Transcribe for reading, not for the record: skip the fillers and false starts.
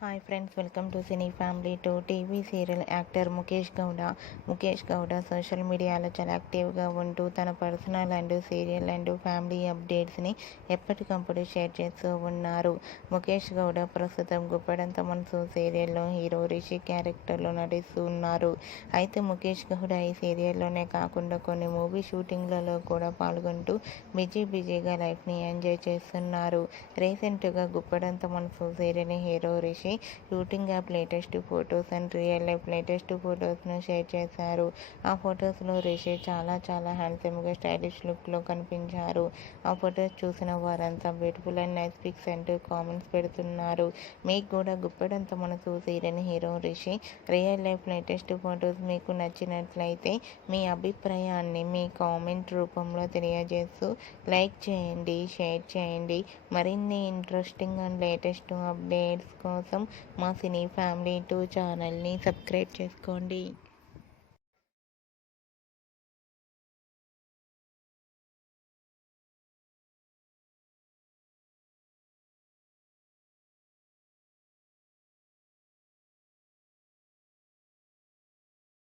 Hi friends, welcome to cine family two. TV serial actor Mukesh Gowda social మీడియాలో చాలా యాక్టివ్గా ఉంటూ తన personal and serial and family అప్డేట్స్ని ఎప్పటికప్పుడు షేర్ చేస్తూ ఉన్నారు. ముఖేష్ గౌడ ప్రస్తుతం గుప్పడంత మనసు సీరియల్లో హీరో రిషి క్యారెక్టర్లో నటిస్తూ ఉన్నారు. అయితే ముఖేష్ గౌడ ఈ సీరియల్లోనే కాకుండా కొన్ని మూవీ షూటింగ్లలో కూడా పాల్గొంటూ బిజీగా లైఫ్ని ఎంజాయ్ చేస్తున్నారు. రీసెంట్గా Guppedantha Manasu serial hero Rishi shooting యాప్ latest photos and real life latest ఫొటోస్ను షేర్ చేశారు. ఆ ఫొటోస్లో రిషి చాలా హ్యాండ్సమ్గా స్టైలిష్ లుక్లో కనిపించారు. ఆ ఫొటోస్ చూసిన వారంతా బ్యూటిఫుల్ అండ్ నైస్ పిక్స్ అంటూ కామెంట్స్ పెడుతున్నారు. మీకు కూడా Guppedantha Manasu serial hero Rishi real life latest photos మీకు నచ్చినట్లయితే మీ అభిప్రాయాన్ని మీ కామెంట్ రూపంలో తెలియజేస్తూ లైక్ చేయండి, షేర్ చేయండి. మరిన్ని ఇంట్రెస్టింగ్ అండ్ లేటెస్ట్ అప్డేట్స్ కోసం మా సినీ ఫ్యామిలీ 2 ఛానల్ని సబ్స్క్రైబ్ చేసుకోండి.